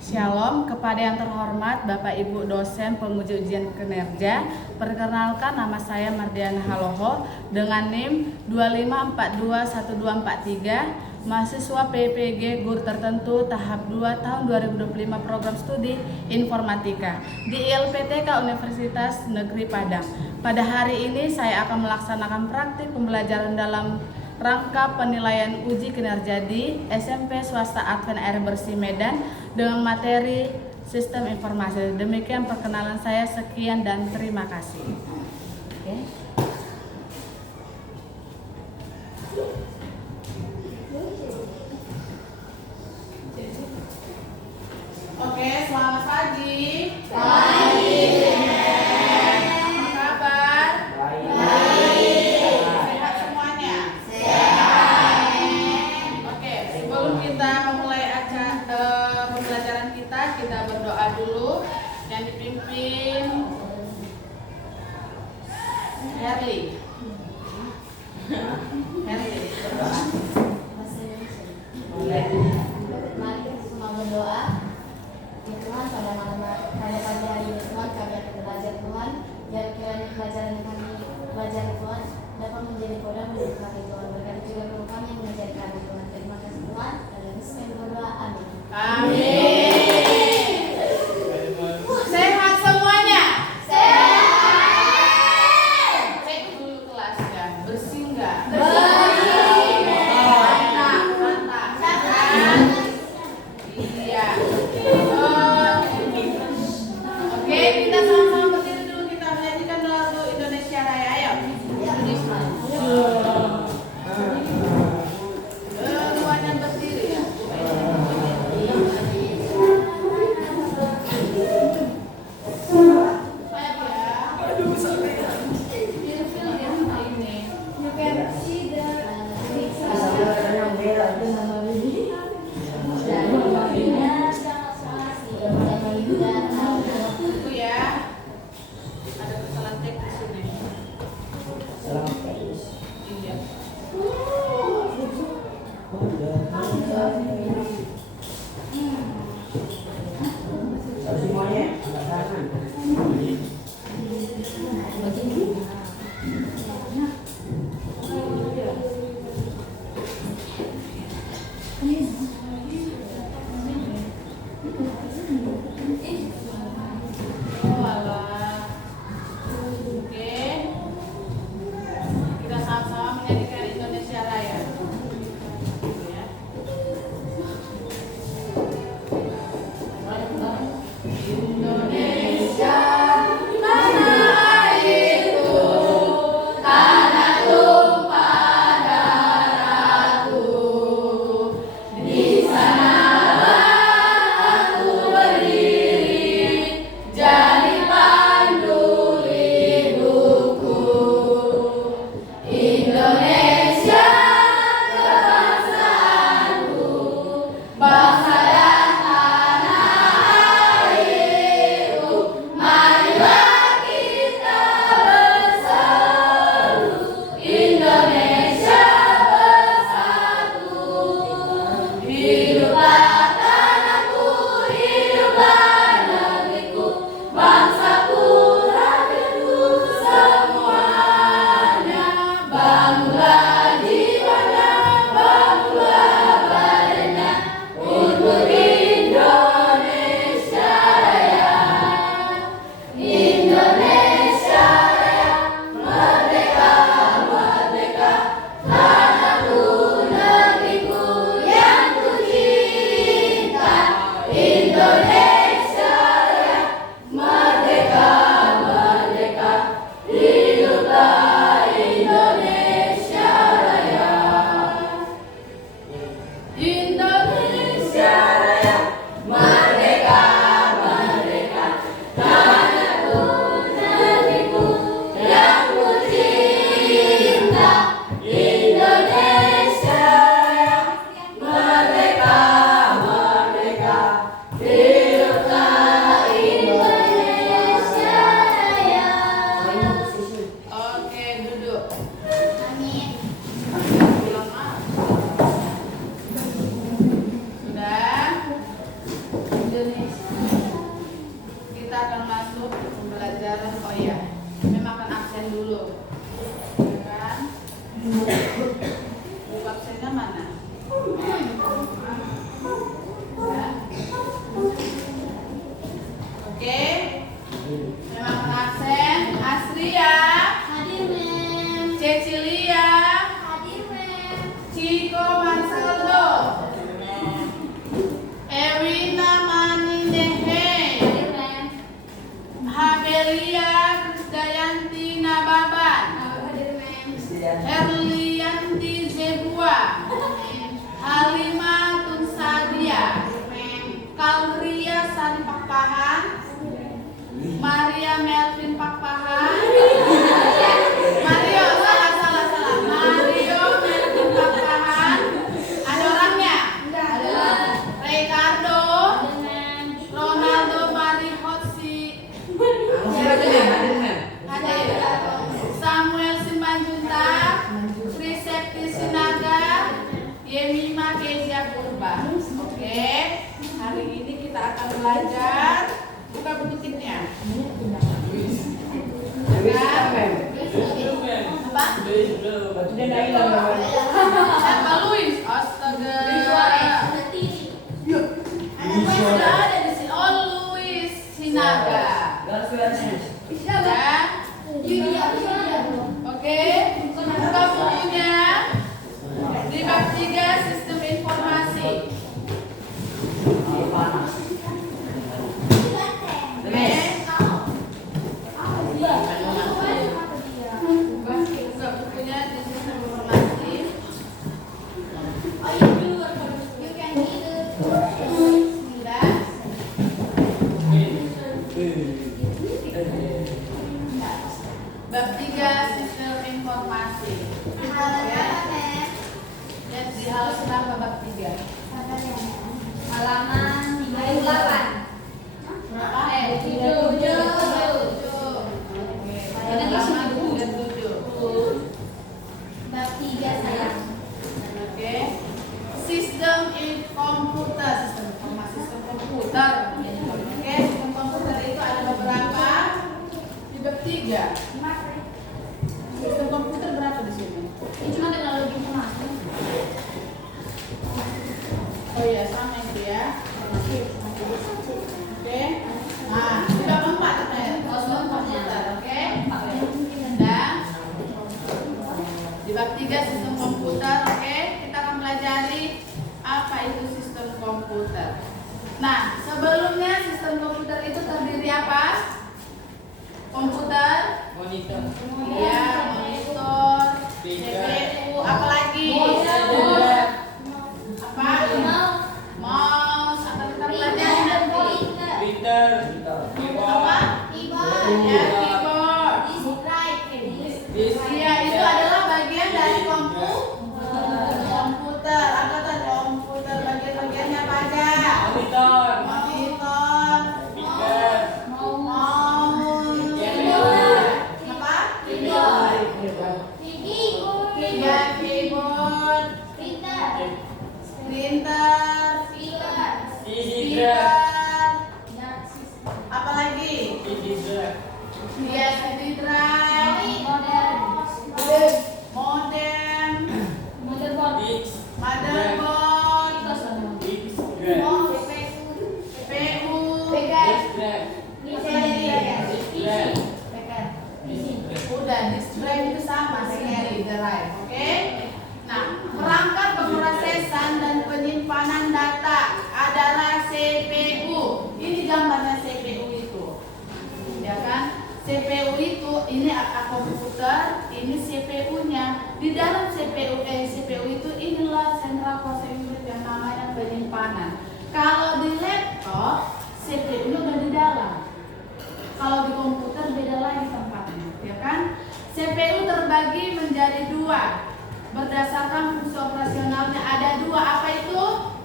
Shalom kepada yang terhormat Bapak Ibu dosen penguji ujian kinerja. Perkenalkan, nama saya Mardiana Haloho dengan NIM 25421243, mahasiswa PPG Guru Tertentu tahap 2 tahun 2025 program studi informatika di ILPTK Universitas Negeri Padang. Pada hari ini saya akan melaksanakan praktik pembelajaran dalam rangka penilaian uji kinerja di SMP Swasta Advent Air Bersih Medan dengan materi sistem informasi. Demikian perkenalan saya, sekian dan terima kasih. Oke, selamat pagi. Kita berdoa dulu, yang dipimpin Herli berdoa. Mari kita semua berdoa. Ya Tuhan, pada pagi hari ini Tuhan, kami akan belajar Tuhan. Biar kiranya pelajaran yang kami pelajari Tuhan dapat menjadi kodam bagi kami Tuhan. Berkati juga guru kami yang mengajar kami Tuhan. Terima kasih Tuhan. Dan kami berdoa. Amin. Amin. Sehat semuanya? Sehat. Cek dulu kelasnya, bersih nggak? Bersih. Mantap. Hadir. Samuel Simanjuntak, Trisepti Sinaga, Yemima Kezia Purba. Oke, hari ini kita akan belajar buka buku tipnya. Apa? Siapa Luis? Astaga. Sudah ada di sini. Oh, Luis Sinaga. Ya. Oke, buka bukunya di bab 3 sistem informasi. Buka bukunya di sistem informasi. Bab 3 sistem informasi. Dan di halaman berapa bab 3? Halaman 38. Berapa? 37. Halaman 37. Bab 3 sayang. Oke. Sistem komputer, sistem informasi, sistem komputer. Oke, sistem komputer itu ada beberapa di bab 3. Sistem komputer berapa di sini? Ini cuma teknologi informasi. Oh iya, sama itu ya. Oke. Nah, di bab 4 sistem komputer, oke? Dan di bab 3 sistem komputer, oke? Kita akan pelajari apa itu sistem komputer. Nah, sebelumnya sistem komputer itu terdiri apa? Komputer, iya, monitor, CPU, apa lagi? Apa? Mouse, akan kita pelajari nanti. Apa? Ya, keyboard. Iya, itu adalah bagian dari komputer. Angkatan komputer, bagian-bagiannya apa aja? Monitor, apa? Ya, keyboard, printer, speaker, apa lagi? Ya, CD drive, modem, motherboard, CPU, udah disk drive itu sama seri drive, oke? Nah, perangkat pemrosesan dan penyimpanan data adalah CPU. Ini gambarnya CPU itu, ya kan? CPU itu ini komputer, ini CPU-nya. Di dalam CPU itu inilah central processing unit yang namanya penyimpanan. Kalau di laptop CPU-nya udah di dalam. Kalau di komputer beda lagi tempatnya, ya kan? CPU terbagi menjadi 2 berdasarkan fungsi operasionalnya. Ada 2, apa itu?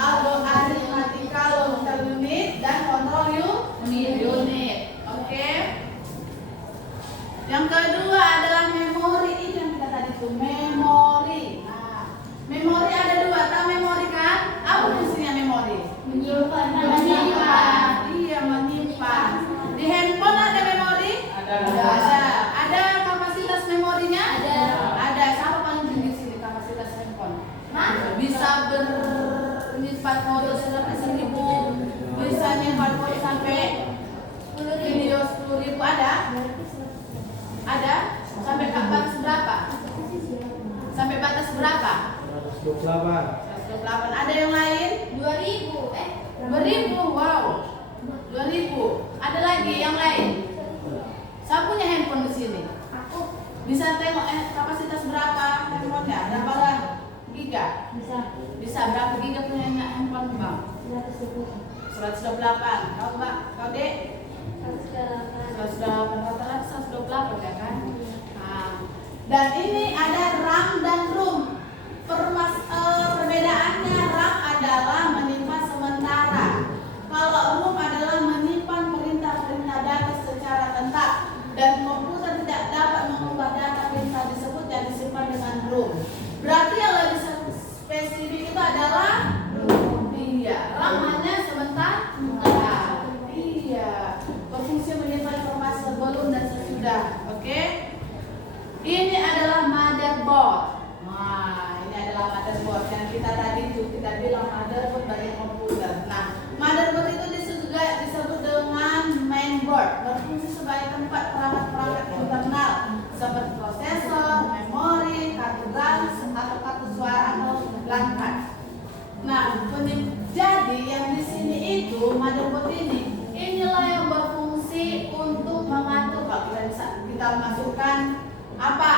Arithmetical logical unit dan control unit. Oke. Yang kedua adalah memori. Ini yang kita tadi itu memori. Nah, memori ada 2. Tahu memori kan? Apa fungsinya memori? Menyimpan. Iya, menyimpan. Di handphone ada memori? Ada. Ada kapasitas memorinya? Ada. Siapa paling tinggi sini kapasitas handphone? Bisa menyimpan foto sampai 1000, bisa menyimpan foto sampai video 10.000 ada? Ada? Sampai batas berapa? Sampai batas berapa? 128. Ada yang lain? 2000. 2000, wow. 2000. Ada lagi yang lain? Saya punya handphone di sini. Aku Bisa tengok kapasitas berapa handphonenya? Berapa giga? Bisa berapa giga punya handphone Bang? 128. Kau Mbak? Kau Dek? 128. Rata-rata 128 ya kan? Nah, dan ini ada RAM dan ROM. Perbedaannya, RAM adalah menyimpan sementara. Kalau ROM adalah menyimpan perintah-perintah data secara tetap. RAM hanya sementara. Iya, berfungsi menyimpan informasi sebelum dan sesudah. Oke. Ini adalah motherboard. Nah, ini adalah motherboard yang kita tadi itu kita bilang motherboard dari komputer. Nah, motherboard itu disebut dengan mainboard, berfungsi sebagai tempat perangkat-perangkat internal seperti prosesor, memori, kartu grafis atau kartu suara atau LAN card. Nah, jadi yang di sini itu motherboard inilah yang berfungsi untuk mengatur. Kalau kita masukkan apa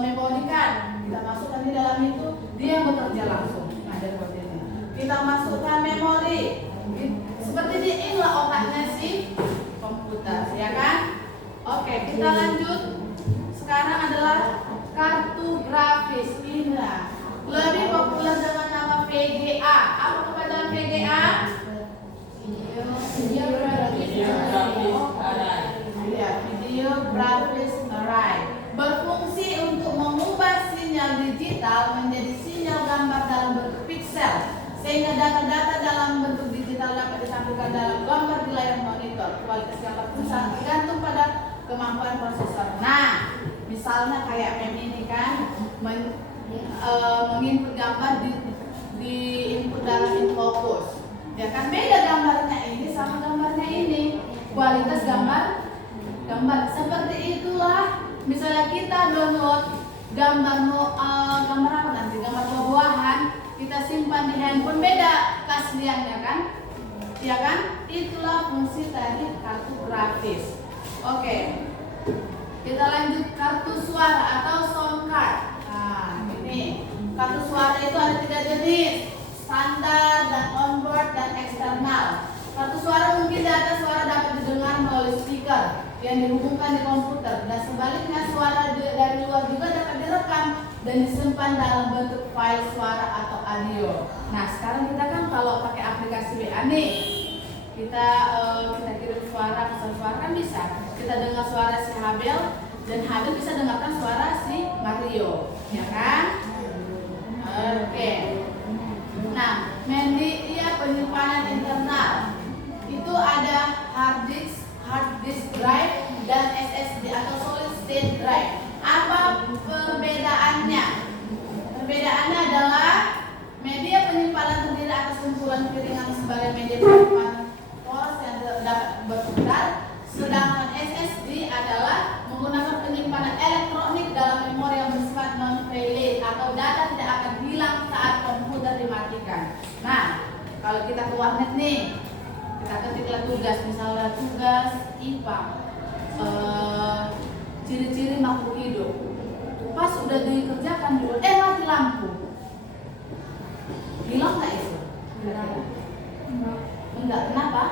memori card, kita masukkan di dalam itu, dia bekerja langsung motherboard ini. Kita masukkan memori, seperti inilah otaknya si komputer, ya kan? Oke, kita lanjut. Sekarang adalah kartu grafis. Ini lebih populer dengan nama VGA. Apa kepanjangan VGA? Video Graphics Array. Berfungsi untuk mengubah sinyal digital menjadi sinyal gambar dalam bentuk piksel, sehingga data-data dalam bentuk digital dapat ditampilkan dalam gambar di layar monitor. Kualitas gambar sangat tergantung pada kemampuan prosesor. Nah, misalnya kayak meme ini kan, menginput gambar di input dalam infocus. Ya kan, beda gambarnya ini sama gambarnya ini. Kualitas gambar seperti itulah. Misalnya kita download gambar apa nanti, gambar buah-buahan, kita simpan di handphone, beda keasliannya kan? Ya kan? Itulah fungsi tadi kartu grafis. Oke. Kita lanjut kartu suara atau sound card. Nah, ini kartu suara itu ada 3 jenis: standar, dan onboard, dan eksternal. Kartu suara mungkin data suara dapat didengar melalui speaker yang dihubungkan di komputer, dan sebaliknya suara dari luar juga dapat direkam dan disimpan dalam bentuk file suara atau audio. Nah, sekarang kita kan kalau pakai aplikasi WA nih, kita kirim suara, pesan suara kan bisa. Kita dengar suara si Habel dan Habel bisa dengarkan suara si Mario, ya kan? Oke. Nah, media penyimpanan internal itu ada hard disk drive dan SSD atau solid state drive. Apa perbedaannya? Perbedaannya adalah media penyimpanan terdiri atas kumpulan piringan sebagai media penyimpanan poros yang dapat berputar, sedangkan SSD adalah menggunakan penyimpanan elektronik dalam memori yang bersifat non-volatile atau data tidak akan hilang saat komputer dimatikan. Nah, kalau kita ke warnet nih, kita ketiklah tugas, misalnya tugas IPA, ciri-ciri makhluk hidup. Pas udah dikerjakan dulu, mati lampu. Hilang nggak itu? Enggak. Kenapa?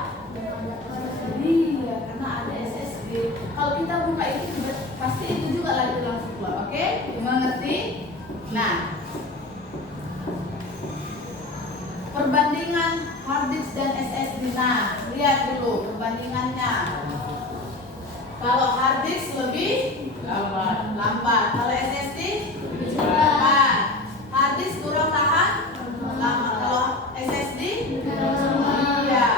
Iya, karena ada SSD. Kalau kita buka itu pasti itu juga lagi langsung keluar. Oke? Mengerti? Nah, perbandingan hard disk dan SSD. Nah, lihat dulu perbandingannya. Kalau hard disk lebih lambat. Kalau SSD lebih cepat. Hard disk kurang tahan lama. Kalau SSD iya.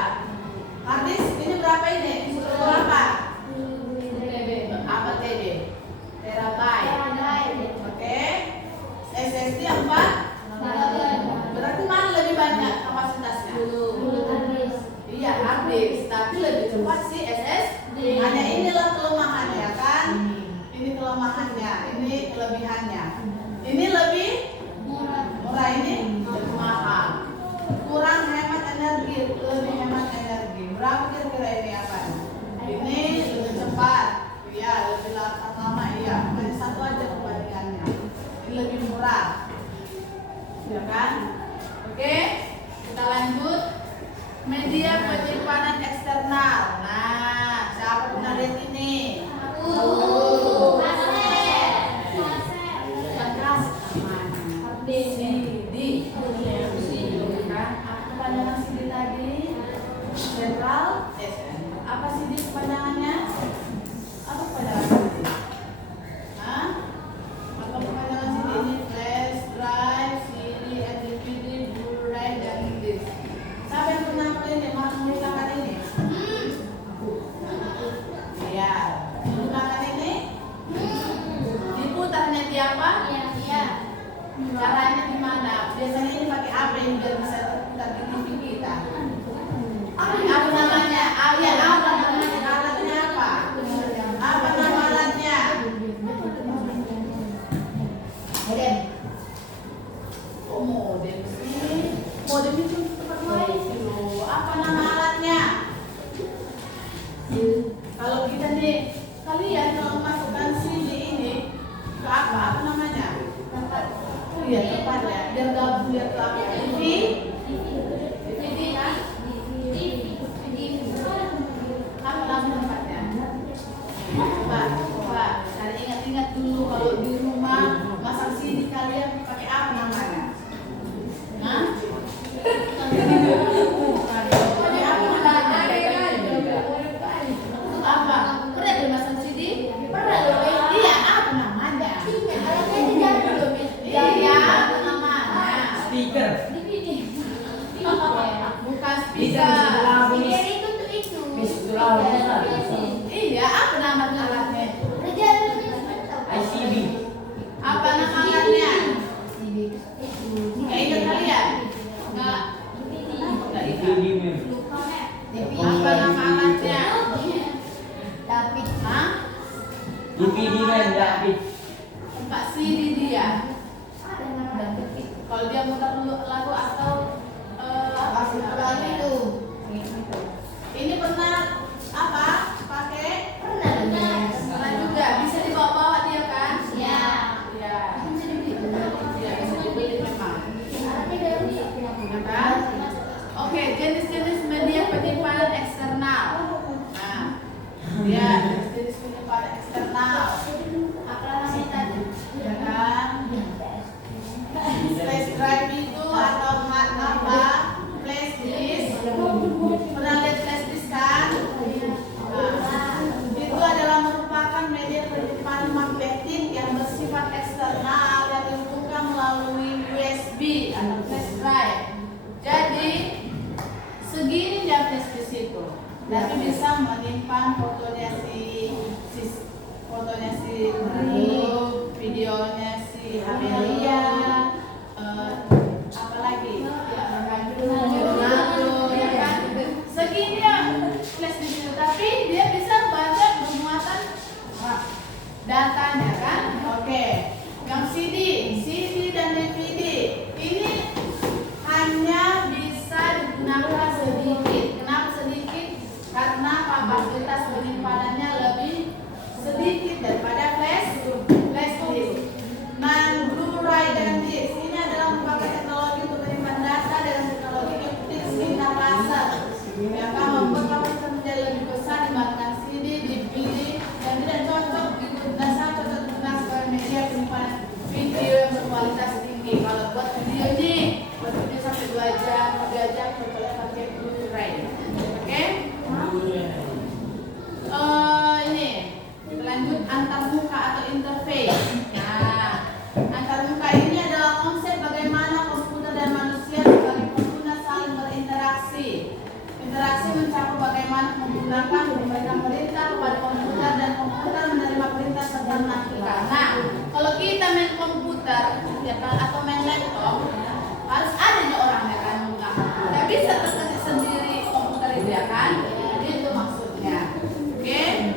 Hard disk ini berapa ini? Berapa? Apa TB? Terabyte. Oke. SSD 4. Berarti mana lebih banyak kapasitasnya? Iya, hard disk, tapi lebih cepat sih SSD. Hanya inilah kelemahannya kan? Ini kelemahannya, ini kelebihannya. Ini lebih murah, ini lebih mahal. Kurang hemat energi, lebih hemat energi. Berapa kira-kira ini apa? Ini lebih cepat, iya, lebih lama, iya. Hanya satu aja perbandingannya. Ini lebih murah, ya kan? Oke, kita lanjut. Media penyimpanan eksternal. Nah, siapa pernah lihat ini? CD. Apa kepanjangan CD tadi? Central. Apa CD kepanjangannya? Apa kepanjangan CD? Hah? Apa kepanjangan CD ini? Flash drive, CD, DVD, Blu-ray, dan disk. Apa nama alatnya? David. Hah? Tempat CD dia. Kalau dia muter lagu atau apa itu. ini pernah apa? Pakai? Pernah juga. Bisa dibawa-bawa dia kan? Ya. Iya. Iya, bisa dibeli memang. Ya kan? Oke, jenis-jenis media penyimpanan eksternal. Nah, ya jenis-jenis penyimpanan eksternal. Apa namanya tadi? Ya kan? Flash drive itu atau hard apa? Flash disk. Pernah lihat flash disk kan? Nah, itu adalah merupakan media penyimpanan magnetik yang bersifat eksternal yang dihubungkan melalui USB atau flash drive. Jadi segini dia flash disk itu, tapi bisa menyimpan fotonya si grup, videonya si Amelia, apalagi Ronaldo, ya kan? Segini ya flash disk itu, tapi dia bisa baca bermuatan datanya kan? Oke. Yang CD dan DVD ini hanya bisa digunakan sedikit. Kenapa sedikit? Karena kapasitas penyimpanannya lebih sedikit daripada flash disk. Non-Blu-ray dan disk ini adalah merupakan teknologi untuk menyimpan data dengan teknologi optik sinar laser yang akan membuat kapasitas menjadi lebih besar dibandingkan CD, DVD dan tidak cocok dan sangat cocok digunakan sebagai media penyimpanan video yang berkualitas tinggi. Kalau buat video nih, buat video sampai 2 jam, 3 jam, cocoknya pakai Blu-ray. Oke? Ini kita lanjut antarmuka atau interface. Nah, antarmuka ini adalah konsep bagaimana komputer dan manusia sebagai pengguna saling berinteraksi. Interaksi mencakup bagaimana menggunakan memberikan perintah kepada komputer dan komputer menerima perintah serta menaktifkan. Nah, kalau kita main komputer ya kan, atau main laptop harus ada nih orangnya kan, nggak bisa terketik sendiri komputer itu ya kan, itu maksudnya. Oke.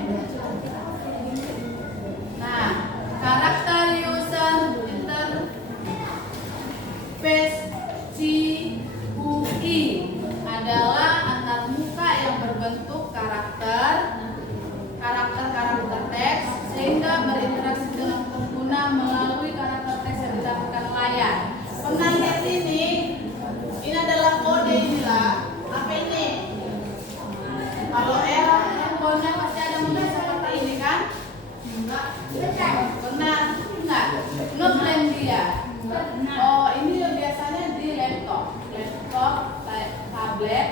Nah, karakter user interface GUI adalah antarmuka yang berbentuk karakter teks sehingga berinteraksi dengan pengguna melalui karakter teks yang ditampilkan layar. Pernah lihat ini adalah kode inilah. Apa ini? Kalau error kode masih ada mungkin seperti ini kan? Pernah enggak? Ngeblank dia. Oh, ini biasanya di laptop, tablet,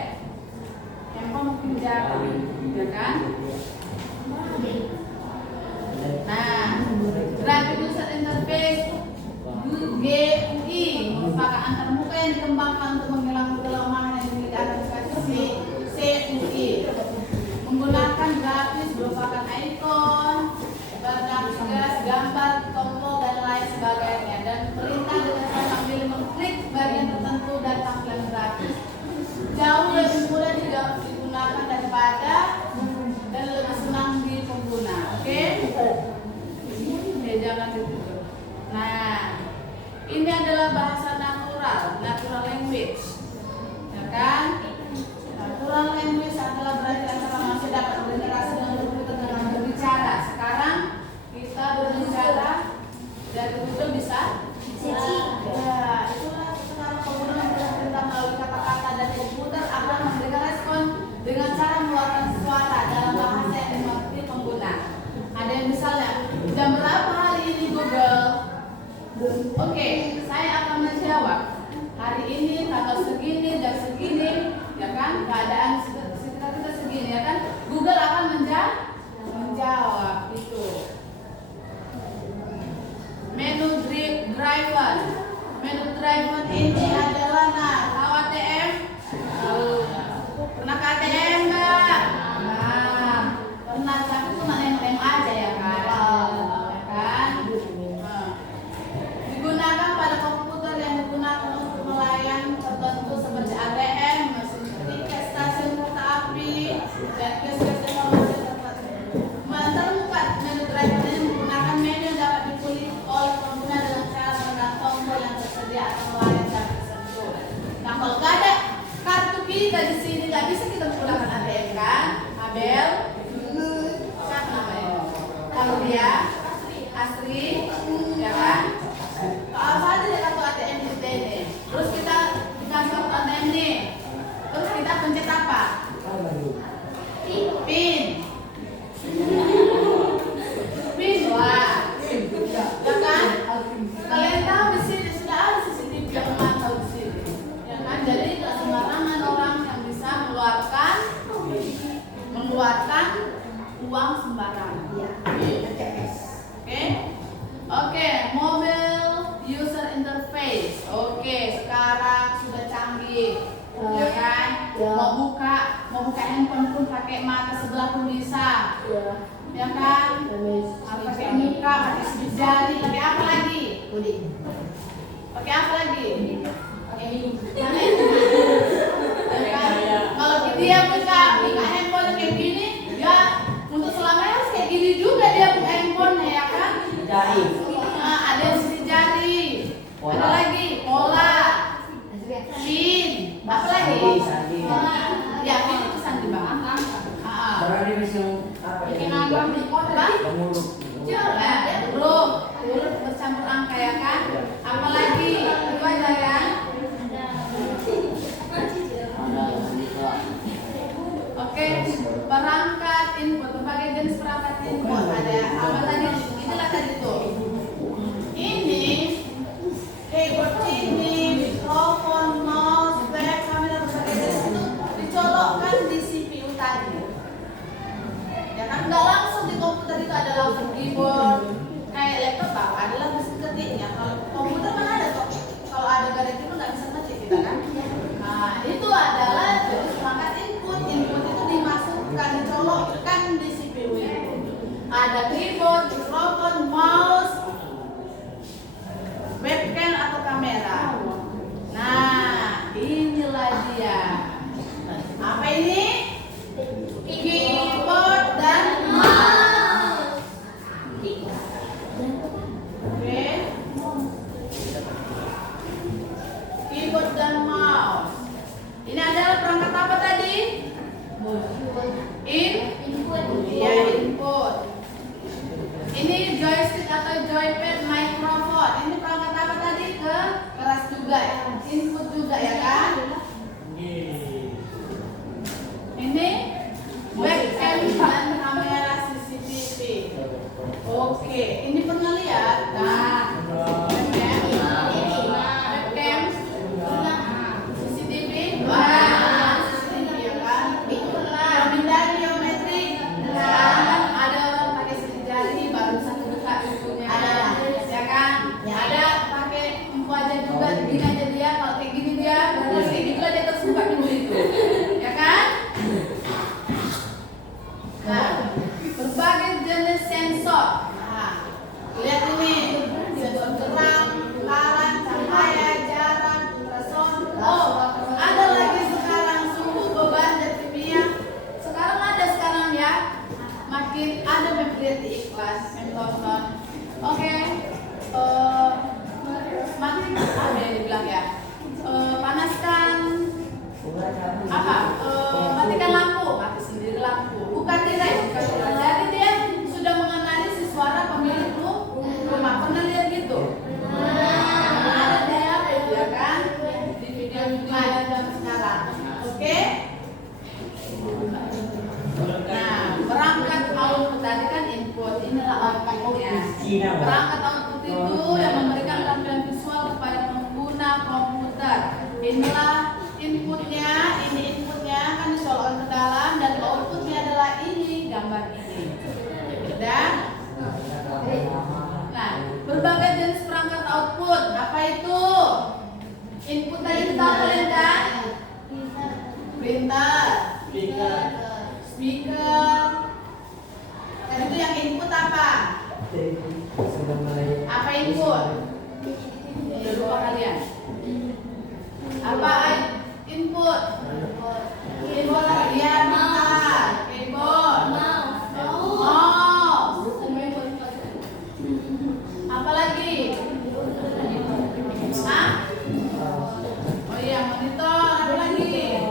handphone mungkin jarang, ya kan? Nah, graphic user interface GUI merupakan antarmuka yang dikembangkan untuk menghilangkan kelemahan yang dimiliki aplikasi CUI. Menggunakan grafis berupa ikon, bernavigas, gambar, tombol dan lain sebagainya, dan perintah dengan cara sambil mengklik bagian tertentu dan tampilan grafis. Jauh lebih mudah digunakan daripada dan lebih senang di pengguna. Oke? Jangan ditutup. Nah, ini adalah bahasa natural language, ya kan? Natural language adalah berarti antara manusia dapat berinteraksi dengan komputer dengan berbicara. Sekarang kita berbicara dan komputer bisa. Ya, itulah sekarang komputer memberikan perintah melalui kata-kata dan komputer akan memberikan respon dengan cara mengeluarkan suara dalam bahasa yang dimengerti pengguna. Ada yang misalnya, jam berapa hari ini Google? Oke, saya akan menjawab hari ini tanggal segini dan segini, ya kan? Keadaan sekitar kita segini, ya kan? Google akan menjawab itu. Menu driver ini adalah tahu ATM? Pernah ke ATM nggak? Nah, pernah, tapi cuma nem aja ya kan? Digunakan pada komputer yang digunakan untuk melayani tertentu seperti ATM, mesin ketik, tidak bisa kita menggunakan ATM kan? Abel, siapa namanya? Kalau dia Asri, ya kan? Kalau ada dia kartu ATM kita ini, terus kita dikasih kartu ATM nih, terus kita pencet apa? Pin. Pin, wah, ya kan? Kalian tahu di sini sudah ada CCTV yang memantau di sini, ya kan? Jadi tidak sembarangan orang yang bisa mengeluarkan uang sembarangan. Oke, mobile user interface. Oke, sekarang sudah canggih, ya kan? Mau buka handphone pun pakai mata sebelah pun bisa, ya kan? Pakai muka, pakai sidik jari, pakai apa lagi? Pakai apa lagi? Pakai hidung. Ya kan? Kalau dia buka handphone kayak gini, ya untuk selamanya harus kayak gini juga dia buka handphone, ya kan? Ada yang sidik jari, ada lagi pola, pin, apa lagi? Ya pin itu sandi bang. Huruf bercampur angka, ya kan? Apalagi itu aja ya. Oke, perangkat input, berbagai jenis perangkat input. Ada apa tadi? Inilah tadi tuh. Ini keyboard ini, mikrofon, mouse, back, kamera, berbagai jenis itu dicolokkan di CPU tadi. Ya kan? Nggak langsung di komputer itu ada langsung keyboard. Kayak laptop bang, adalah mesin ketiknya. Kalau komputer mana ada kok? Kalau ada garis itu nggak bisa ngetik kita kan? Nah itu adalah jenis perangkat input. Input itu dimasukkan, dicolokkan di CPU itu. Ada keyboard, mikrofon, mouse, webcam atau kamera. Nah inilah dia. Apa ini? Keyboard dan mouse. Keyboard dan mouse. Ini adalah perangkat apa tadi? Input. Ya, input. Ini joystick atau joypad, microphone. Ini perangkat apa tadi? Keras juga ya. Input juga ya kan? Ini webcam dan kamera CCTV. Oke, ini pernah lihat? Nah, webcam, CCTV, wah, CCTV ya kan? Pemindai biometrik, dan ada orang pakai sidik jari baru satu buka pintunya, ya kan? Ada pakai empu aja juga, gini aja dia, kalau kayak gini dia, terus kayak gitu aja terus buka pintu itu, ya kan? Nah, berbagai jenis sensor. Nah, lihat ini, sensor terang, laran, cahaya, jarak, ultrasound. Oh, ada lagi sekarang suhu, beban, dan kimia. Sekarang ya, makin ada memperlihat di ikhlas, menonton. Oke, makin apa yang dibilang ya? Panaskan apa? Matikan lampu, mati sendiri lampu. Bukan direct. Jadi dia sudah mengenali si suara pemilik rumah. Pernah lihat gitu? Ada dia, ya kan? Di video dan sekarang. Oke? Nah, perangkat output tadi kan input. Inilah outputnya. Perangkat output itu yang memberikan tampilan visual kepada pengguna komputer. Inilah inputnya, ini inputnya kan dicolokkan ke dalam, dan outputnya adalah ini, gambar ini. Udah? Nah, berbagai jenis perangkat output. Apa itu? Input tadi kita kalian kan? Printer, speaker. Tadi itu yang input apa? Apa input? Ya, lupa kalian. Apa input? Keyboard ya, keyboard, mouse. Apa lagi? Hah? Oh iya, monitor. Apa lagi?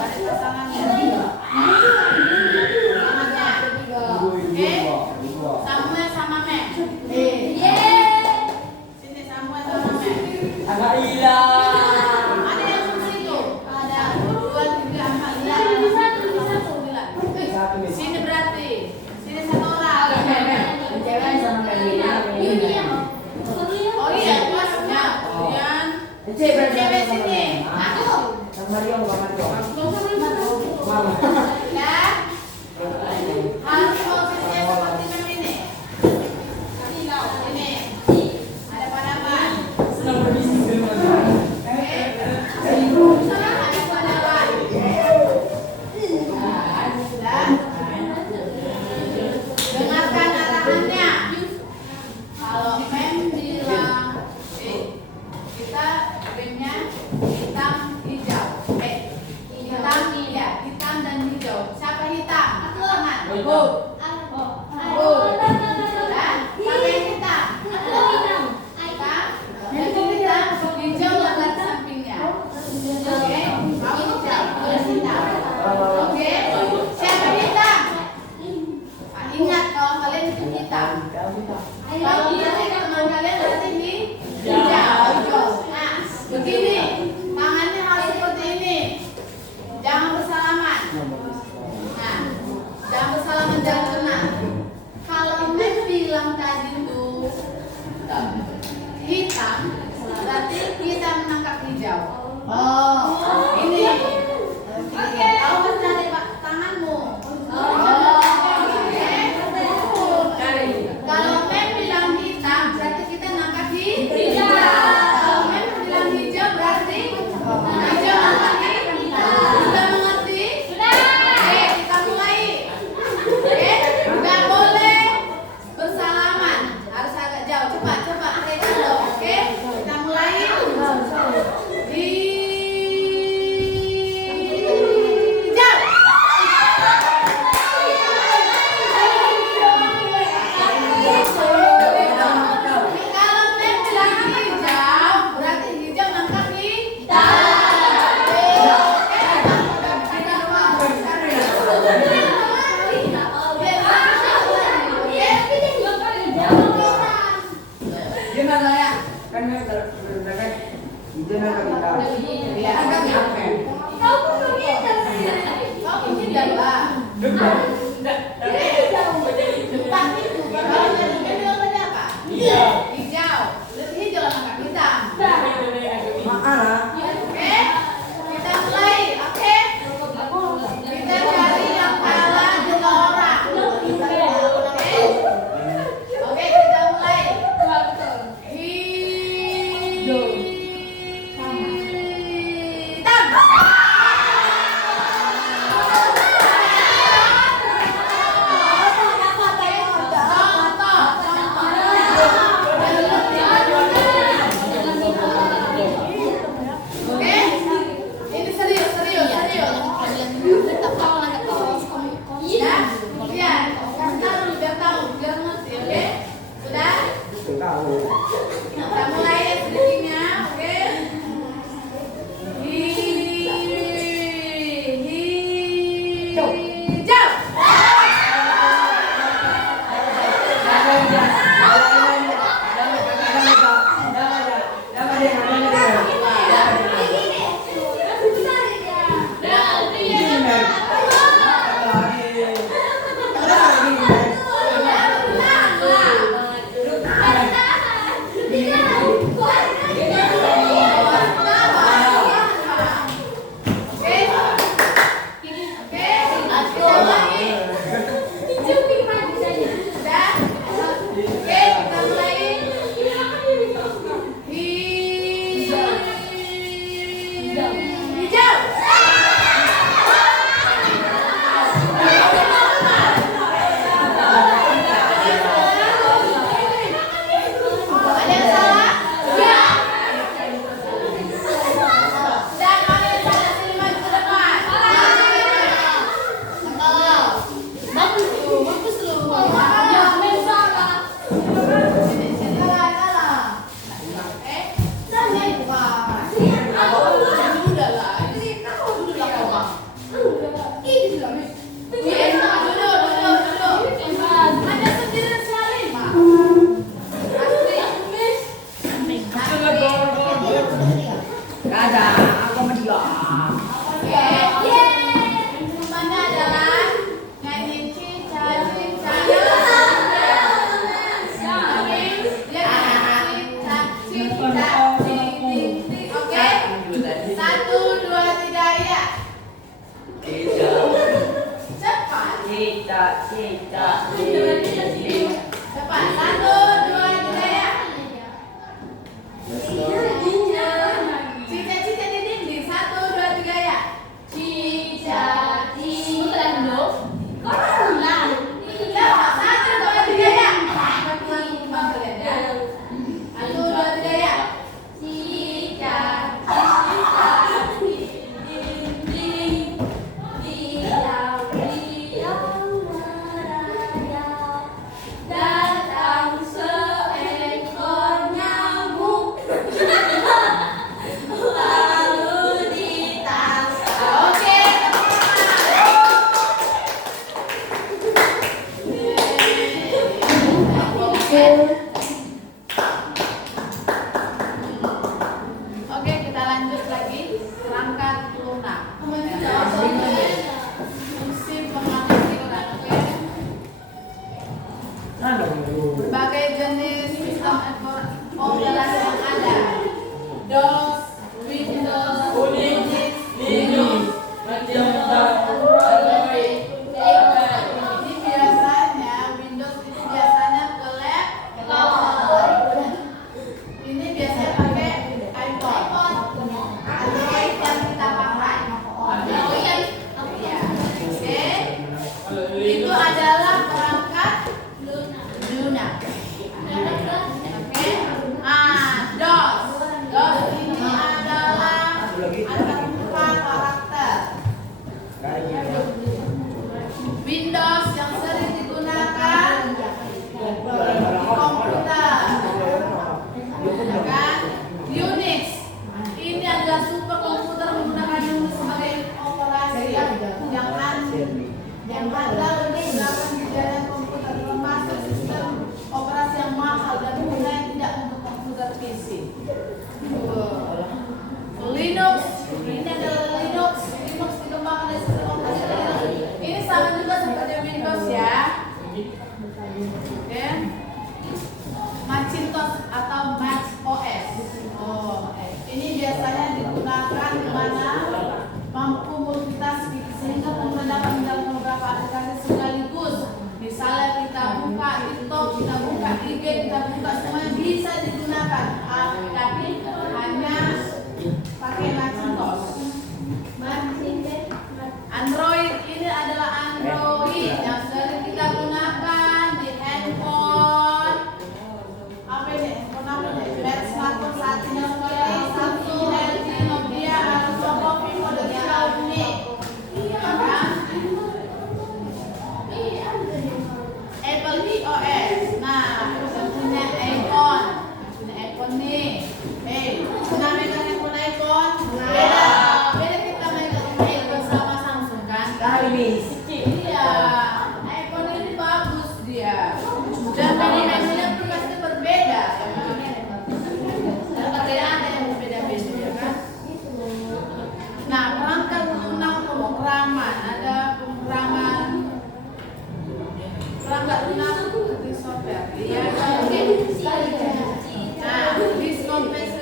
Balik pasangannya. Oke. Samuel sama Mek. Sini Samuel sama Mek. Agak hilang. Ada yang kursi itu? Ada 2, 3, 4, 5, 9. Sini berarti. Sini 1 orang. Cewek sama Oh iya, kelasnya. Kemudian cewek sini. Aku. sama Mario sama Mario. Mama. Nah, harus posisinya seperti yang ini. Ini. Ada padaban. Senang berbisnis dengan Ada padaban. Dan dengarkan arahannya. Kalau mem bilang, kita remnya hitam hijau. Hitam ya, hitam dan hijau. Siapa hitam? Tangan. Aku. Dan siapa yang hitam? Hitam. Jadi hitam, hijau gambar sampingnya. Oke, kamu hijau, boleh hitam. Oke, siapa hitam? Nah, ingat kalau kalian itu hitam. Kalau berarti teman kalian berarti hijau. Nah, begini, tangannya harus seperti ini. Jangan bersalaman. Nah, jangan bersalaman, jangan kenal. Kalau Mem bilang tadi tuh hitam, berarti kita menangkap hijau. Oh, ini. Oke, kau mencari tanganmu. Kalau Mem bilang hitam, berarti kita nangkap hijau. Kalau Mem bilang hijau, berarti hijau nangkap hijau. Sudah mengerti? Oke, kita mulai. Oke, nggak boleh bersalaman, harus agak jauh. Cepat, mereka dulu. Oke, kita mulai. Kalau Mem bilang hijau, berarti hijau nangkap hitam. Gimana ya? Kan kalau itu nak kita. Ya, kau mungkin depan. Depan itu, kalau jadi bilang apa? Hijau. Lebih hijau lah nangkap hitam. Maaf. Oke, kita mulai. Oke, kita cari yang kalah 2 orang. Oke, kita mulai. Hitam. Cepat, 1, 2, 3 ya. Cicak-cicak di dinding, 1, 2, 3 ya. Cicak-cicak. Nah, 1, 2, 3 ya. 1, 2, 3 ya. Datang seekor nyamuk, lalu ditangkap. Oke. Oke, kita lanjut lagi. Perangkat lunak. Fungsi pengamatan. Oke. Berbagai jenis sistem operasi yang ada. DOS, Windows, Unix, Linux, Android. Ini biasanya Windows itu biasanya ke laptop. Ini biasanya pakai iPhone. Android yang kita pakai. Iya. Oke. Itu adalah perangkat lunak. Oke. DOS. DOS ini adalah ada 4 karakter. Windows yang sering digunakan di komputer. Ya kan? Unix. Ini adalah super komputer menggunakan Unix sebagai operasi yang ada untuk menggunakan jaringan komputer, termasuk sistem operasi yang mahal dan menggunakan tidak untuk komputer PC. Linux, ini adalah Linux. Linux dikembangkan dari sistem operasi Linux. Ini sama juga seperti Windows ya. Oke. Macintosh atau Mac OS. Ini biasanya digunakan di mana mampu multitasking sehingga pengguna dapat menjalankan beberapa aplikasi sekaligus. Misalnya kita buka TikTok, kita buka IG, kita buka semuanya bisa digunakan. Tapi hanya pakai Macintosh. Android ini adalah Android yang sering kita gunakan di handphone. Apa ini? Handphone apa ini? Merek smartphone saat ini Samsung, LG, Nokia, Lenovo, Vivo, dan Xiaomi. Kan? Apple iOS. Nah, yang punya iPhone, nih. Pernah megang handphone iPhone? Beda kita megang iPhone sama Samsung kan? Iya, iPhone ini bagus dia. Dan pilihannya pun pasti berbeda. Perbedaan ada yang berbeda-beda ya kan? Nah, perangkat lunak pemrograman, ada pemrograman perangkat lunak seperti software. Iya, oke. Nah, disk compression.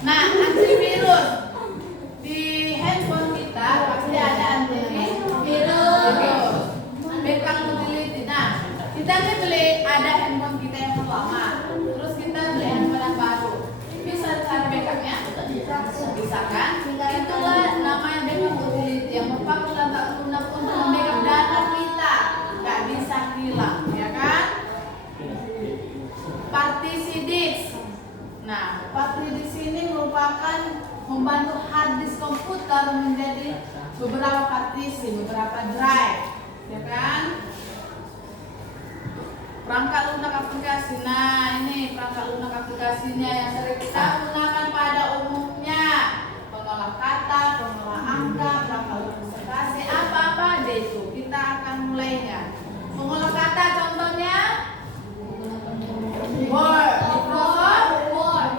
Nah, antivirus di handphone kita pasti ada antivirus. Backup utility. Nah, kita kan beli ada handphone kita yang lama, terus kita beli handphone yang baru. Bisa cari backupnya? Bisa kan? Itulah namanya backup utility yang merupakan lantak lunak untuk membackup data kita, nggak bisa hilang, ya kan? Partisi disk. Nah, partisi disk ini merupakan membantu hard disk komputer menjadi beberapa partisi, beberapa drive, ya kan? Perangkat lunak aplikasi. Nah, ini perangkat lunak aplikasinya yang sering kita gunakan pada umumnya. Pengolah kata, pengolah angka, perangkat lunak presentasi, apa-apa aja itu. Kita akan mulainya. Pengolah kata contohnya Word, Microsoft Word.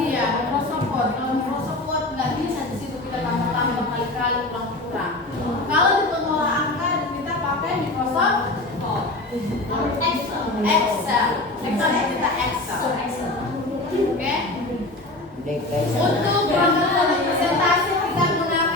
Iya, Microsoft Word. Kalau Microsoft Word nggak bisa di situ kita tambah-tambah kali-kali kurang-kurang. Kalau di pengolah angka kita pakai Microsoft Excel. Kita Excel. Oke. Untuk perangkat presentasi kita gunakan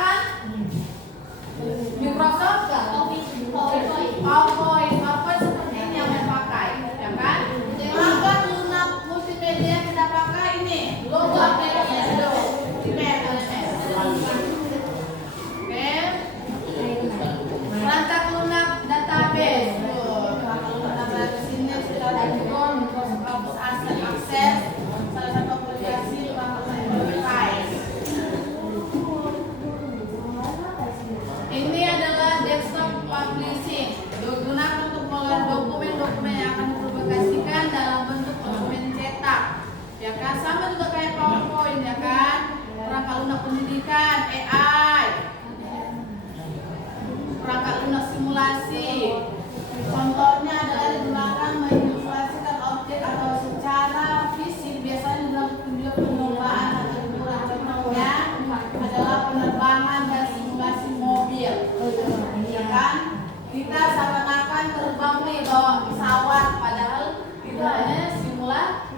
kamu nih bawa pesawat, padahal itu hanya simulasi.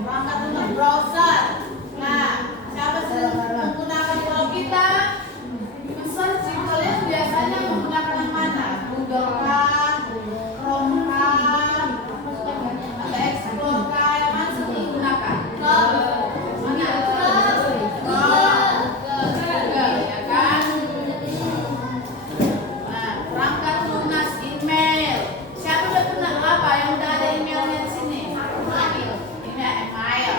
Perangkat lunak browser. Nah, siapa sih menggunakan kalau kita searching, kalian biasanya menggunakan yang mana? Google kah? Chrome kah? Ada Explore kah? Yang mana sih digunakan? Mana? Google, ya kan? Nah, perangkat lunas email. Siapa udah pernah apa yang udah ada emailnya di sini? Ini email.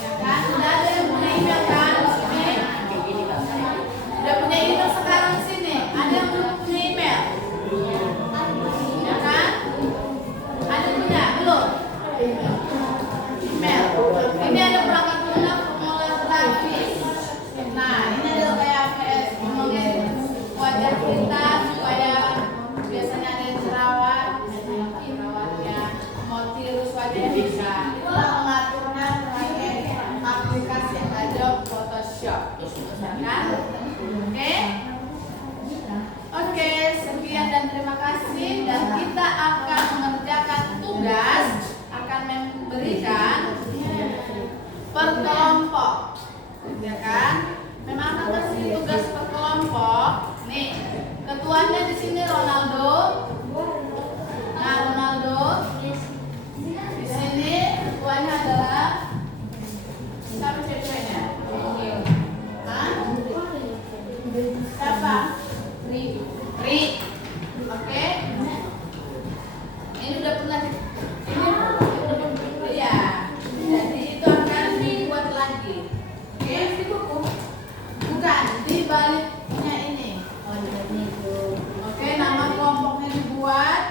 Ya kan? Udah ada yang punya email kan? Ini. Udah punya email sekarang di sini. Ada yang belum punya email? Ya kan? Ada punya? Belum? Email. Ini ada perangkat lunak formulir grafis. Nah, ini adalah kayak PS ngomongin wajah kita supaya biasanya ada yang jerawat, jerawatnya mau tirus wajah bisa. Itulah mengaturnya pakai aplikasi yang ada Photoshop, kan? Oke, sekian dan terima kasih. Dan kita akan mengerjakan tugas, akan memberikan per kelompok, ya kan? Memang akan kasih tugas per kelompok. Nih, ketuanya di sini Ronaldo. Nah, Ronaldo. Di sini ketuanya adalah siapa ceweknya? Hah? Siapa? Ri. Oke. Ini udah pernah ya. Jadi itu akan dibuat lagi. Oke? Bukan, di baliknya ini. Oke, nama kelompoknya dibuat.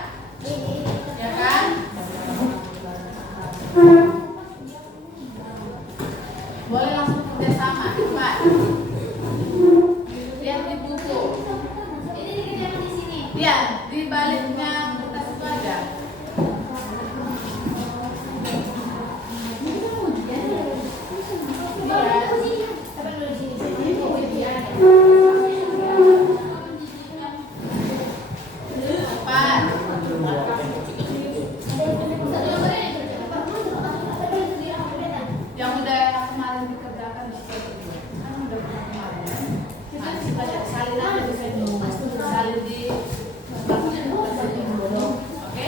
Ya kan? Boleh langsung kerja sama, cepat. Lihat di buku. Lihat di baliknya kertas itu ada. Yang udah kemarin dikerjakan di situ kan udah kemarin. Nah, kita ada salin aja di situ. Salin di oke?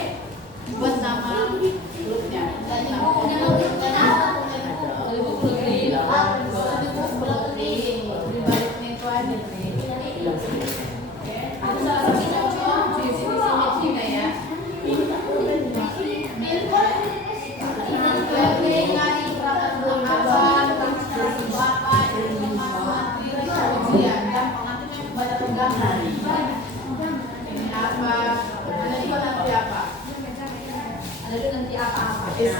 Buat nama grupnya. Dan di baliknya itu aja nih. Oke. Ada salah satu contoh di sini ya. Ini apa? Ada juga nanti apa? Ada juga nanti apa-apa. Oke.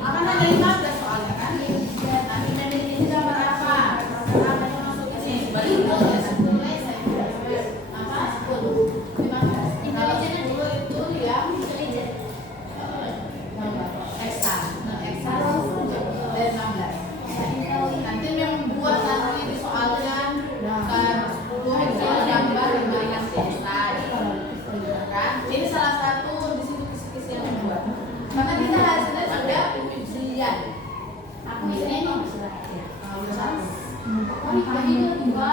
Akan ada 15 soalnya kan? Nanti ini gambar apa? Apa yang masuk ke sini? Balik dulu ya. Apa? 10. 15. Intelijen dulu itu yang Eksan dari 16. Nanti membuat nanti di soalnya kan 10 gambar yang kasih Eksan, kan? Ini salah satu di situ kisi-kisi yang membuat. Karena kita hasilnya ada ujian. Aku ini udah satu. Kemarin dua.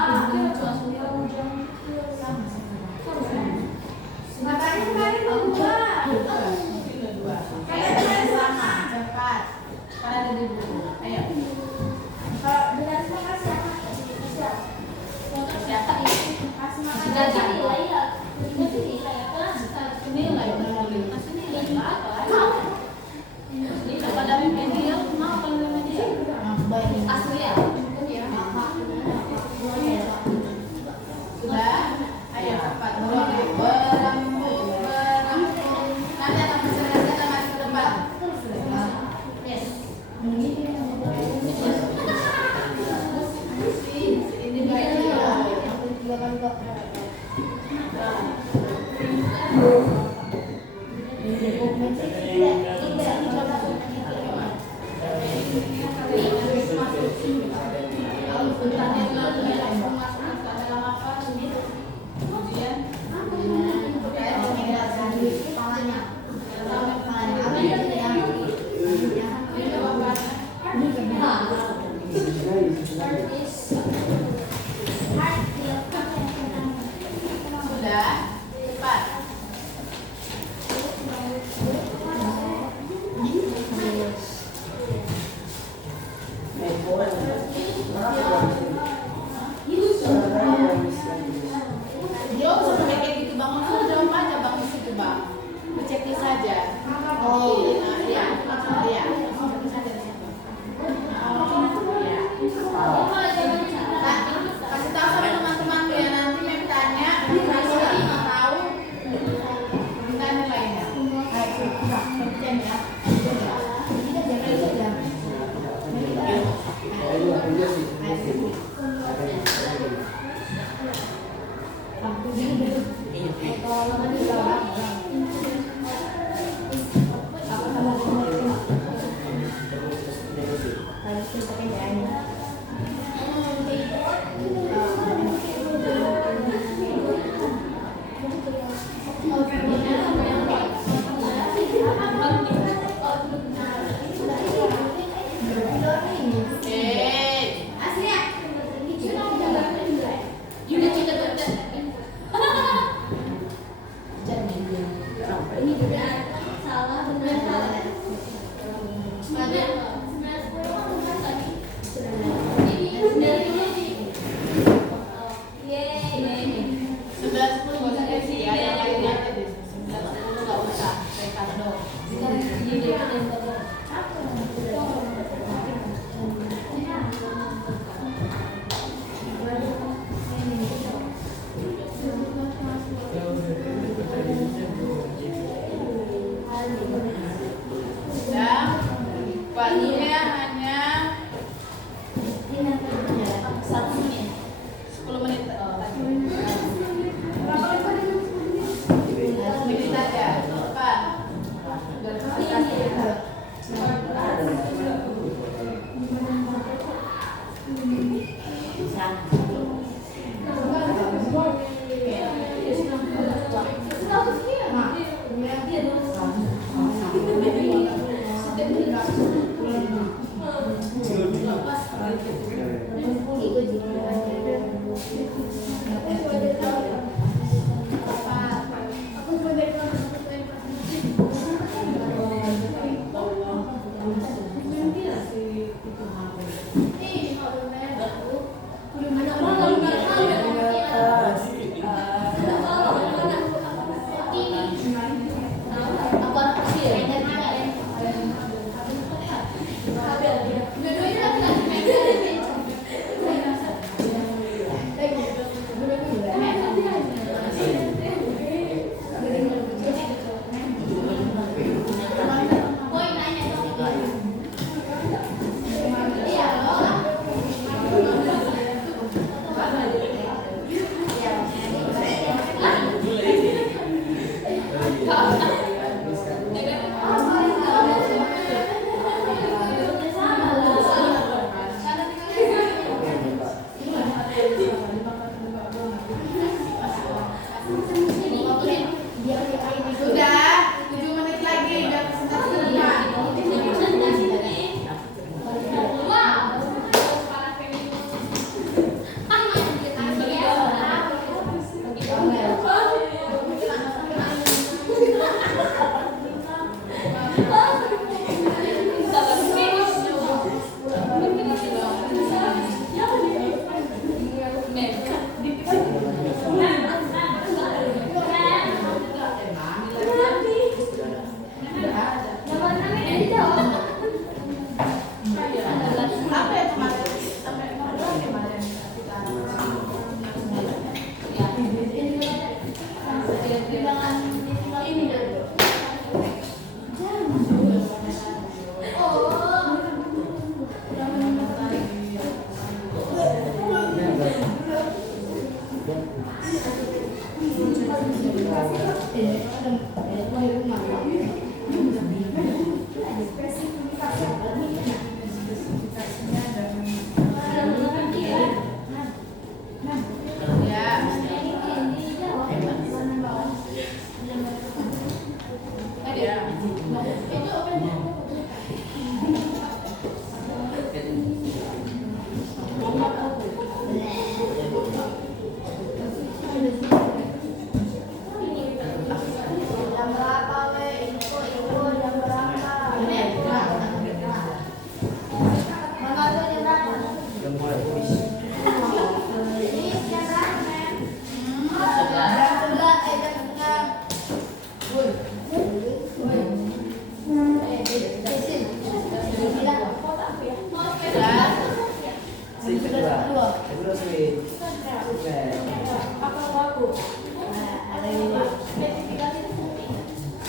Kalian sama, cepat. Karena ada di buku. Ayo. Kalau dengan siapa? Siapa? Sudah jadi. Nilai. Ini kepada media, mau kalau media. Asli ya. Sudah. Ayo cepat. Nanti akan berserah-serah masuk ke depan. Yes. Ini baik ya. Kalau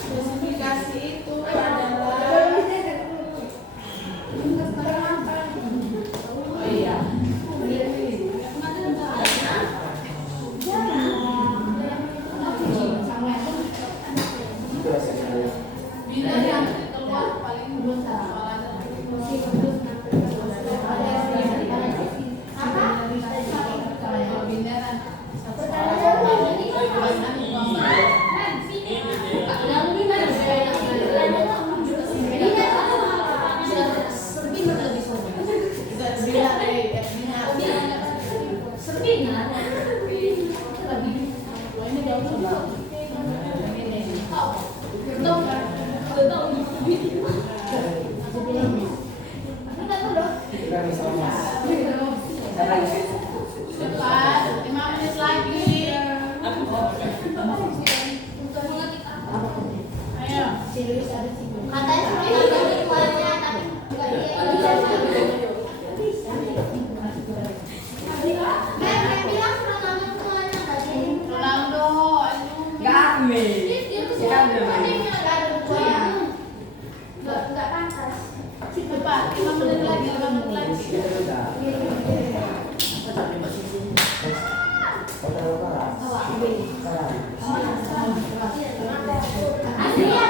Spesifikasi itu adalah Cepat, 5 menit lagi. Ayo. Katanya semuanya tapi nggak bilang Ronaldo semuanya tadi. Ronaldo, Kami. Nggak pantas. cepat, 5 menit lagi, 5 menit lagi. Asli ya.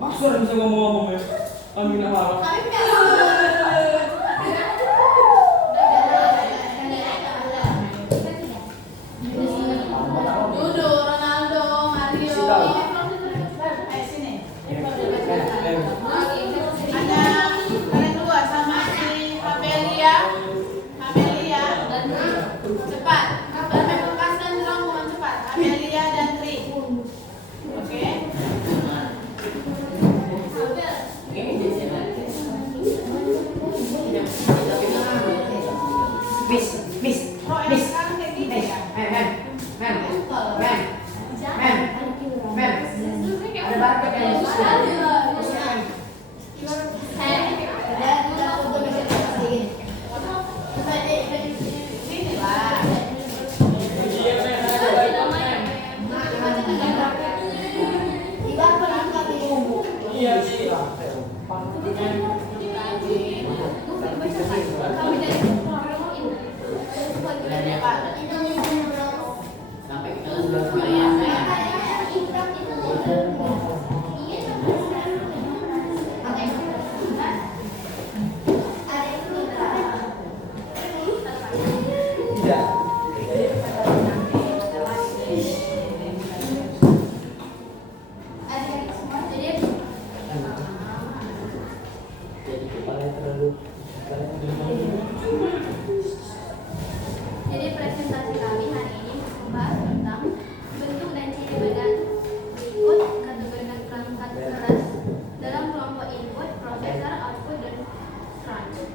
Maksud bisa ngomong-ngomong ya? Amin apa? Jadi presentasi kami hari ini membahas tentang bentuk dan ciri badan berikut kategorikan perangkat keras dalam kelompok input, prosesor, output, dan crunch.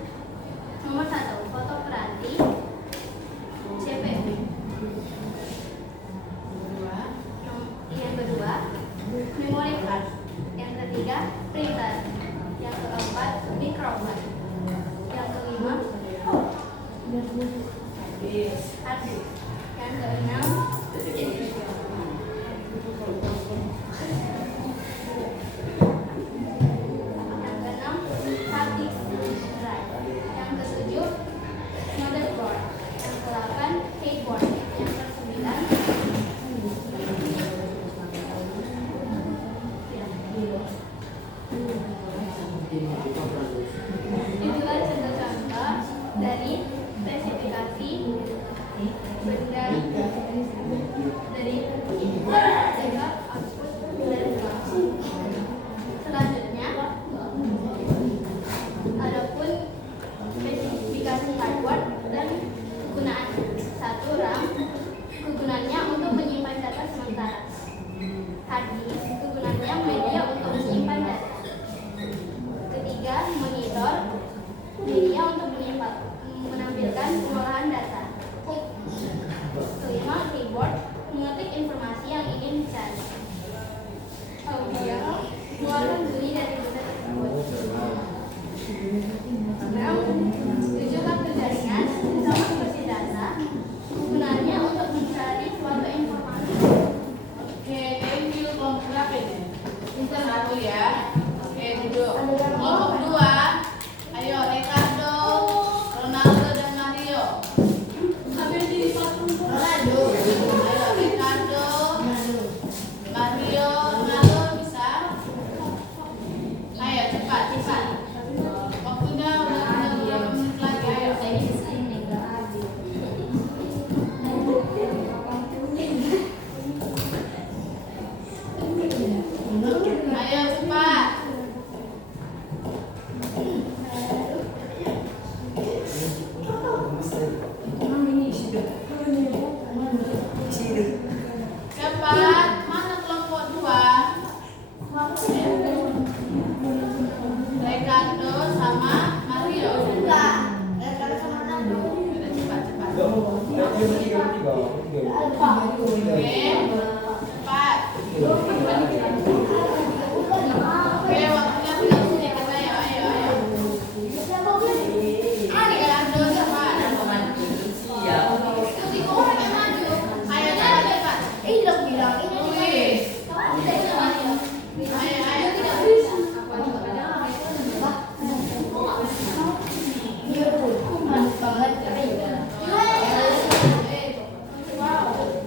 Nomor 1, foto peranti CPU. Yang kedua, memory card. Yang ketiga, printer. Yang keempat, microphone. Yang kelima, hard disk. Yang keenam, hard disk drive. Yang ketujuh, motherboard. Yang kedelapan, keyboard. Yang kesembilan, itulah contoh-contoh dari spesifikasi benda dari input, sensor, output, dan function. Selanjutnya, adapun spesifikasi hardware dan kegunaannya. 1. RAM, kegunaannya untuk menyimpan data sementara. Hard disk, kegunaannya media untuk menyimpan data. Ketiga, monitor, media untuk menampilkan pengolahan data. Kelima, keyboard, mengetik informasi yang ingin dicari. Audio, mengeluarkan bunyi dari benda tersebut. 6. 7, kartu jaringan, sama seperti data, kegunaannya untuk mencari suatu informasi. Oke, thank you. Kelompok berapa ini? Pinter 1 ya. Oke, duduk. Kelompok 2. Ayo, Ricardo, Ronaldo, dan Mario. Sambil di Ronaldo. Ayo, Ricardo, Mario, Ronaldo bisa? Ayo, cepat. Waktunya udah beberapa menit lagi. Ayo. Ayo, cepat. Cepat. Mana kelompok 2? Ricardo sama Mario. Udah, cepat. Oke, cepat. Oke, waktunya 3 menit. Ayo. Ricardo cepat. Ikuti orang yang maju. Ayo, cepat. Luis. Ayo.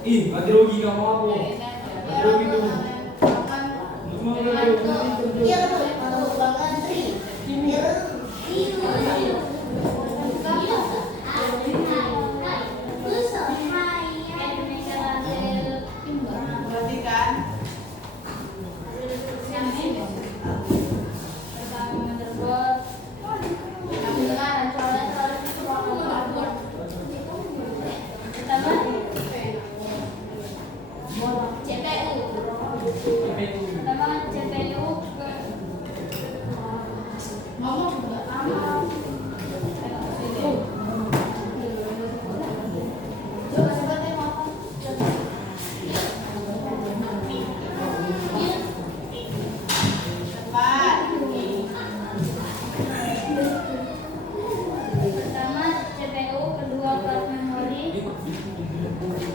Ih, ganti rugi kamu aku. Ganti rugi tuh. Perhatikan. Ngomong juga. Cepat. Pertama CPU, kedua card memori,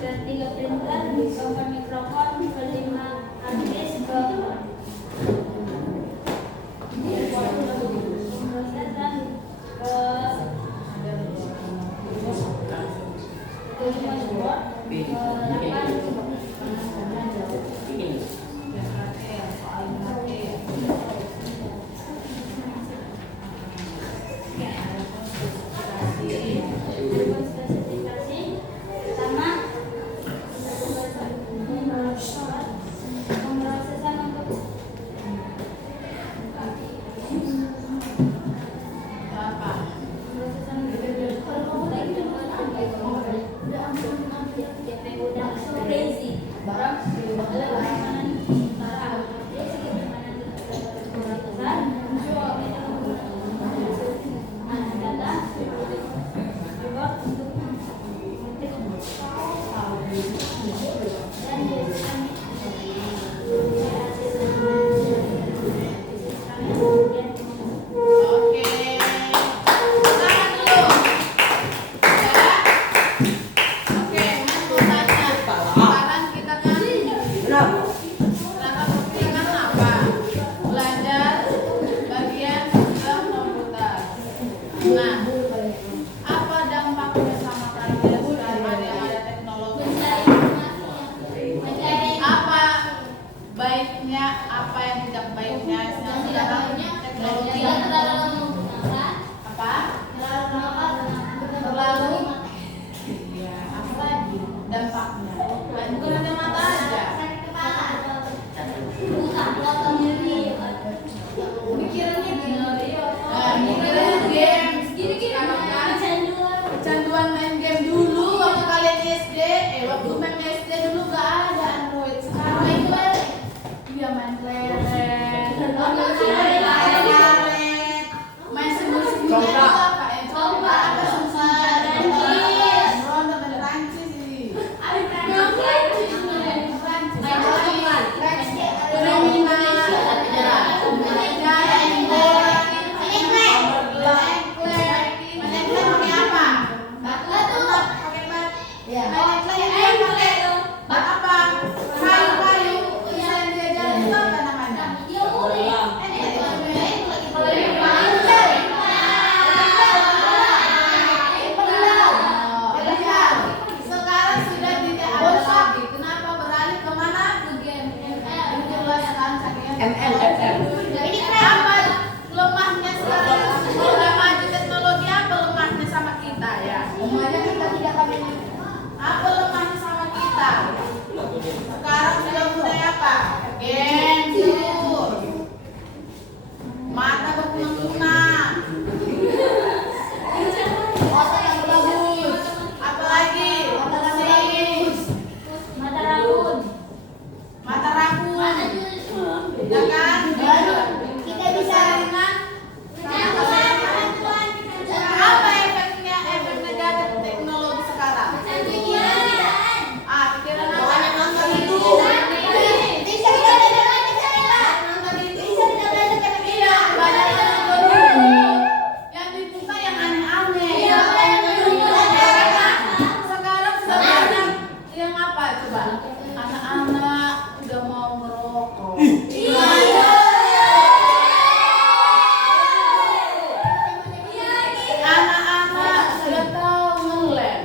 ketiga printer, keempat mikrofon, kelima hard disk, keempat prosesor, kelima keyboard, kedelapan spesifikasi. Pertama, pemrosesan untuk Berapa? Nah, apa dampaknya sama kalian sekarang ada teknologi? Apa baiknya, apa yang tidak baiknya sekarang teknologi? Apa? Terlalu? Iya, apa lagi dampaknya? Bukan ada mata aja. Pikirannya games. Sekarang kan kecanduan main game dulu waktu kalian SD. Waktu main SD dulu gak ada Android. Sekarang iya main leret, main sembunyi-sembunyi itu apa ya? Coba apa sembunyi? Ronda dan Rancis sih. Sekarang sudah tidak ada lagi. Kenapa beralih kemana? Ke game. Dijelaskan ML. Ini apa lemahnya sekarang? Udah maju teknologi, apa lemahnya sama kita ya? Lemahnya kita tidak pakai. Apa lemahnya sama kita? Sekarang sudah mulai apa? Gensur. Mata berkunang-kunang. Otak yang bagus. Apalagi? Mata rabun. Mata rakun. Ya kan? Kita bisa Apa efeknya? Efek negatif teknologi sekarang? Pikiran apa? Iya, banyak nonton dulu. Yang dibuka yang aneh-aneh. Sekarang sudah banyak yang apa coba? Anak-anak udah mau merokok. Anak-anak sudah tahu ngelem.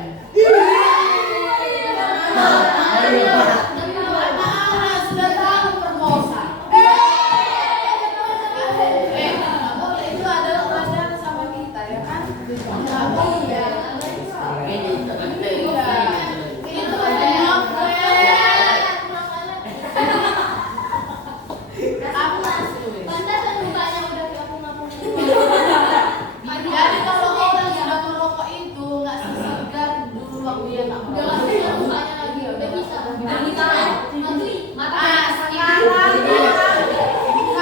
Anak-anak sudah tahu permosa. Nggak boleh, itu adalah pelajaran sama kita ya kan? Nggak boleh. Iya. Itu nyopet. Apa sih? Jadi kalau orang sudah merokok itu nggak sesegar dulu waktu dia nggak merokok.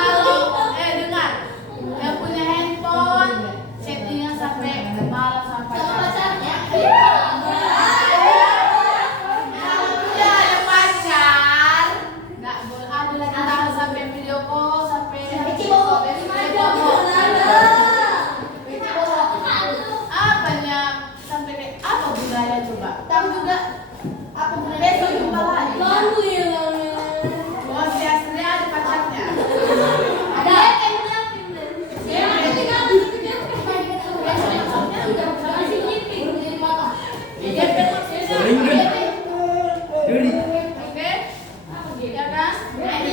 Sekarang kalau dengar yang punya handphone chattingnya sampai malam sampai kalau dia ada pacar nggak boleh ada lagi tahan sampai video call sampai apanya sampai kayak apa budaya coba tahu juga apa budaya besok jumpa lagi si Astri ada pacarnya oke ya kan Tapi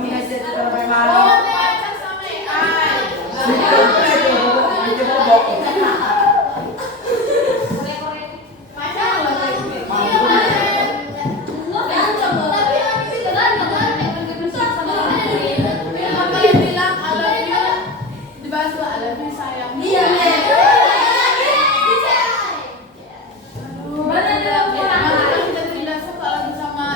ini aja kalau kayak oh malam. pacar sama AI Itu bobok. pacar lagi apa yang bilang I love you dibahas I love you sayang kita tidak suka lagi sama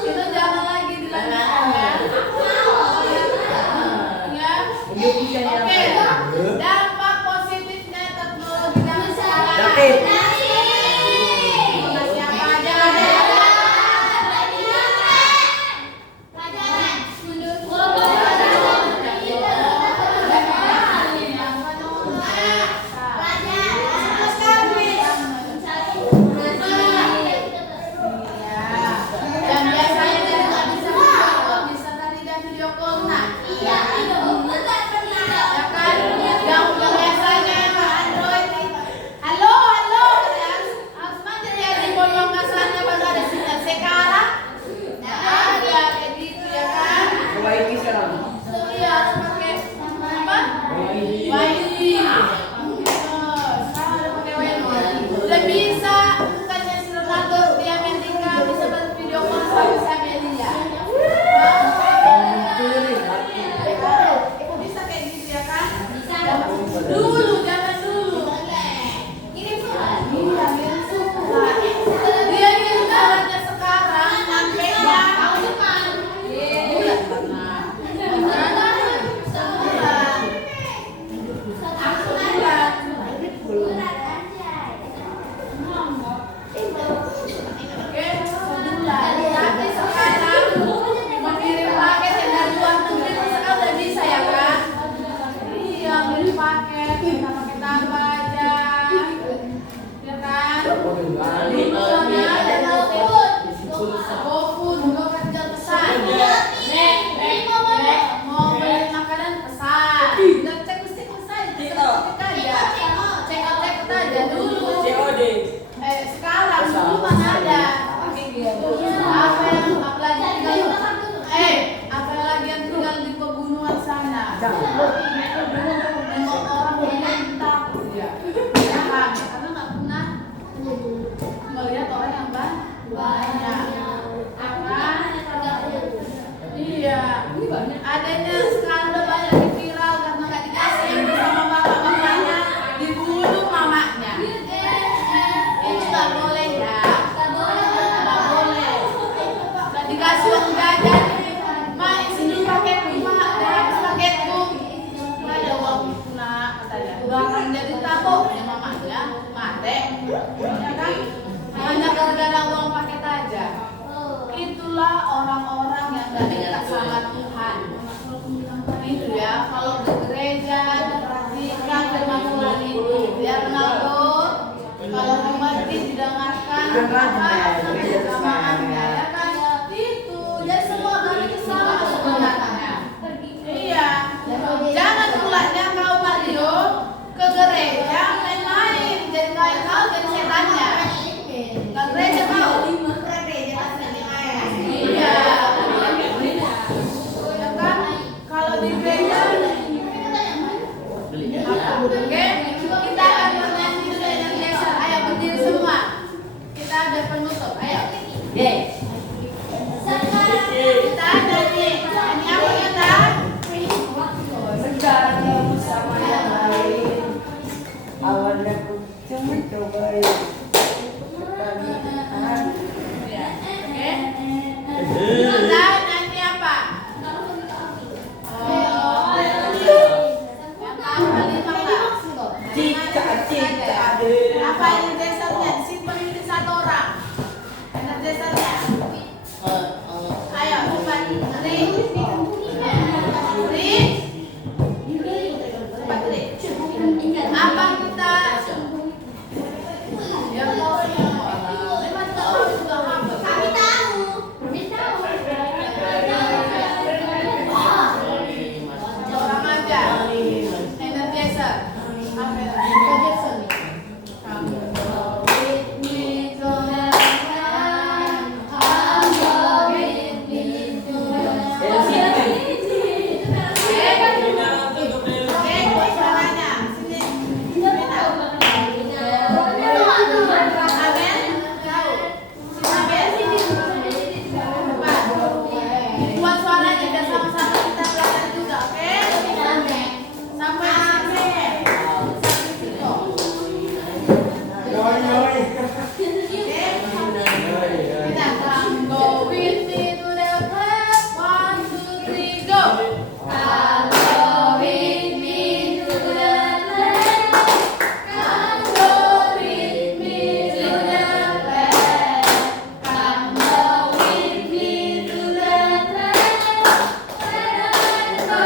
itu jangan lagi dilakukan ya oke dampak positifnya teknologi zaman sekarang David. siapa aja GoFood, GoKanjal pesan. Mau beli makanan pesan. Nggak cek pesan. Cek aja dulu. COD. Sekarang dulu mana ada. Apalagi yang tinggal di pegunungan sana. Nengok orang yang takut ya. Jangan, karena nggak pernah melihat orang yang banyak. Apa? Iya. Adanya sekarang udah banyak di viral karena nggak dikasih sama bapak-bapaknya, dibunuh mamanya. Itu nggak boleh ya. Nggak boleh. Nggak dikasih uang jajan. Mak, sini paketku, mak. Udah habis paketku. Nggak ada uang itu, nak, katanya. Udah akan jadi tabok ya mamanya. Mate. Ya kan? Hanya gara-gara uang paket aja. Itulah orang-orang yang gak dekat sama Tuhan. Itu ya, kalau ke gereja diperhatikan firman Tuhan itu ya Ronaldo. Kalau di masjid didengarkan kebersamaan-nya ya kan itu. Jadi semua kami itu sama sebenarnya. Iya. Jangan pulangnya kau Mario ke gereja main-main, jadi kayak kau jadi setannya. Ke gereja kau. Iya. Ya kan? Kalau di gereja oke, kita akan bernyanyi dengan geser. Ayo berdiri semua. Kita ada penutup. Ayo. Kita ada nih. Ini apa kita? Sekarang bersama yang lain. Awalnya aku cuma coba Ya, oke. Kita nyanyi apa? Yang tahu kalimat nggak? Cika-cika Apa energizernya? Disimpan di satu orang. Energizernya. Ayo, cepat. Apa kita? Ya Allah. Memang tahu juga apa? Kami tahu. Orang aja. Energizer. Apa energizer? Buat suaranya biar sama-sama kita belajar juga, oke? Sampai sini. Kita come go with me to the club. 1, 2, 3, go. Come go with me to the club. Come go with me to the club. Come go with me to the club. Let's go.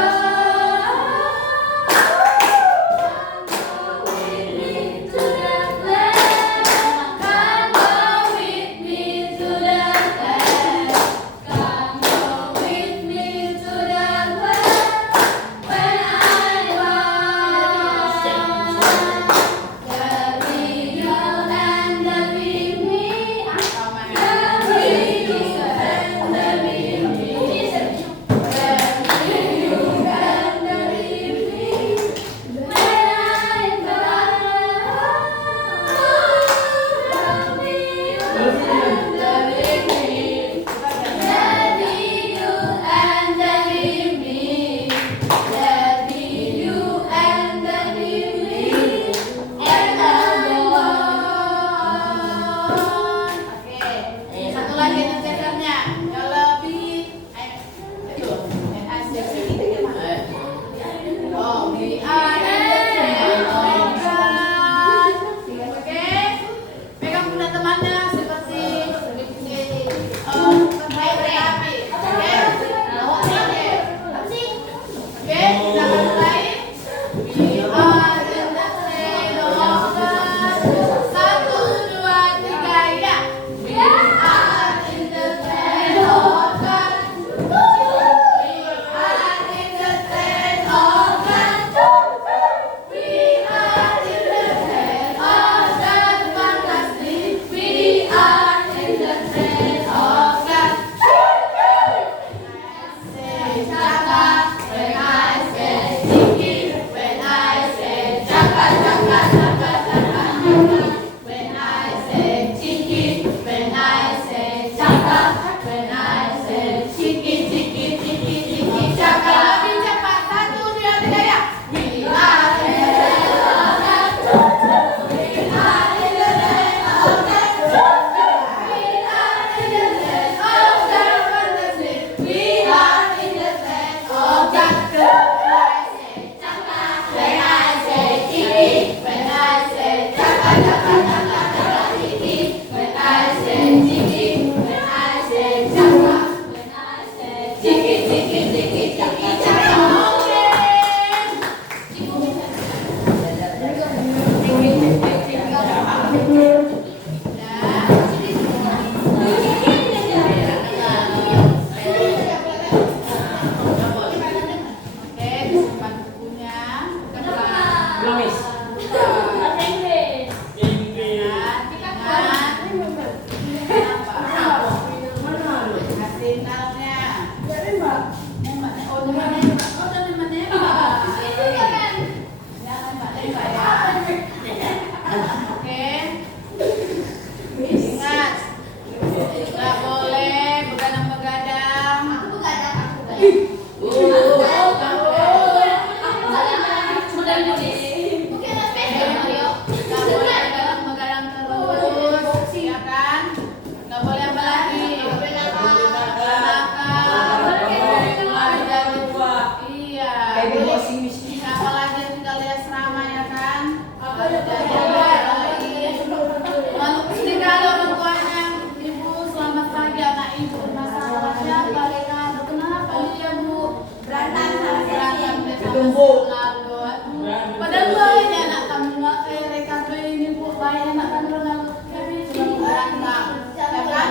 Padahal baiknya anak kamu nggak kayak Ricardo ini bu, baiknya anak kamu Ronaldo tapi cuma berantem, ya kan?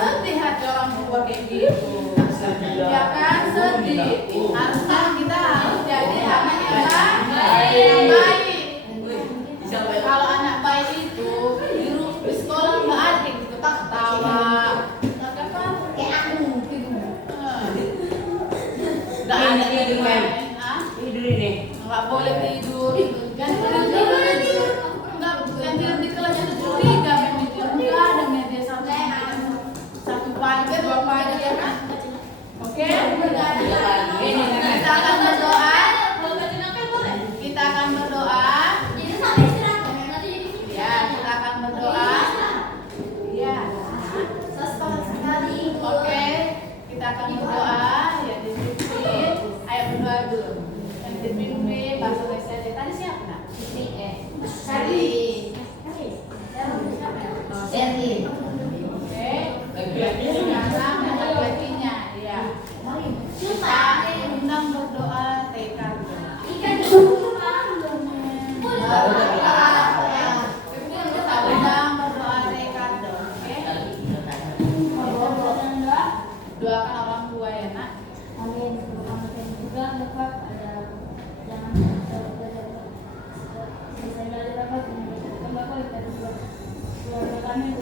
Sedih hati orang tua kayak gitu, ya kan? Sedih. Harusnya kita harus jadi anak yang baik. Kalau anak baik itu di sekolah nggak ada gitu, tak ketawa, tak apa? Kayak aku gitu. Nggak ada yang main. Tidur ini. Nggak boleh tidur, ganti tidur di kelas itu curiga media nggak ada media satu pagi 2 pagi ya kan? Oke, kita akan berdoa. Kita akan berdoa. Ya, kita akan berdoa. Ya. Oke, kita akan berdoa. Ya, dipimpin. Ayo berdoa dulu. Yang dipimpin bahasa Indonesia tadi siapa nak? Oke. Sekarang laki-lakinya, ya. Kita undang berdoa Ricardo. Kita undang berdoa Ricardo. Oke. Doakan orang tua ya nak. Kami